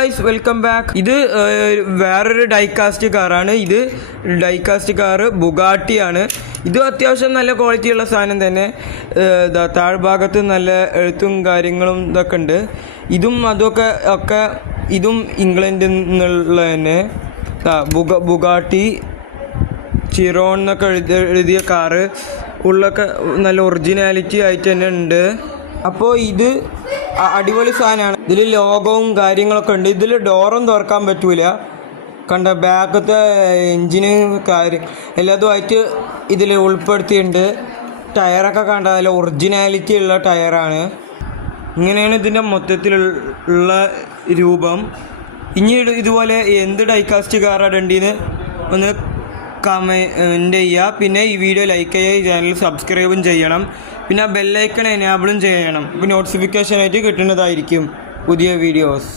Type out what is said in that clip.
Guys welcome back. ഇത് വേറൊരു die-cast കാറാണ്. ഇത് ഡൈകാസ്റ്റ് കാറ് ബുഗാട്ടിയാണ്. ഇത് അത്യാവശ്യം നല്ല ക്വാളിറ്റിയുള്ള സാധനം തന്നെ. താഴ്ഭാഗത്ത് നല്ല എഴുത്തും കാര്യങ്ങളും ഇതൊക്കെ ഉണ്ട്. ഇതും അതൊക്കെ ഇതും ഇംഗ്ലണ്ടിൽ നിന്നുള്ള തന്നെ ബുഗാട്ടി ചിറോൺ എന്നൊക്കെ എഴുതിയ കാറ് ഉള്ളൊക്കെ നല്ല ഒറിജിനാലിറ്റി ആയിട്ട് തന്നെ ഉണ്ട്. അപ്പോൾ ഇത് അടിപൊളി സാധനമാണ്. ഇതിൽ ലോഗവും കാര്യങ്ങളൊക്കെ ഉണ്ട്. ഇതിൽ ഡോറും തുറക്കാൻ പറ്റൂല. കണ്ട ബാക്കത്തെ എൻജിന് കാര്യം എല്ലാതുമായിട്ട് ഇതിൽ ഉൾപ്പെടുത്തിയിട്ടുണ്ട്. ടയറൊക്കെ കണ്ട നല്ല ഒറിജിനാലിറ്റി ഉള്ള ടയറാണ്. ഇങ്ങനെയാണ് ഇതിൻ്റെ മൊത്തത്തിലുള്ള രൂപം. ഇനി ഇതുപോലെ എന്ത് ഡൈകാസ്റ്റ് കാർ ഇടേണ്ടിന്ന് ഒന്ന് കമൻറ്റ് ചെയ്യുക. പിന്നെ ഈ വീഡിയോ ലൈക്ക് ചെയ്യുക, ഈ ചാനൽ സബ്സ്ക്രൈബും ചെയ്യണം. പിന്നെ ബെല്ലൈക്കൺ എനേബിളും ചെയ്യണം. ഇപ്പോൾ നോട്ടിഫിക്കേഷനായിട്ട് കിട്ടുന്നതായിരിക്കും പുതിയ വീഡിയോസ്.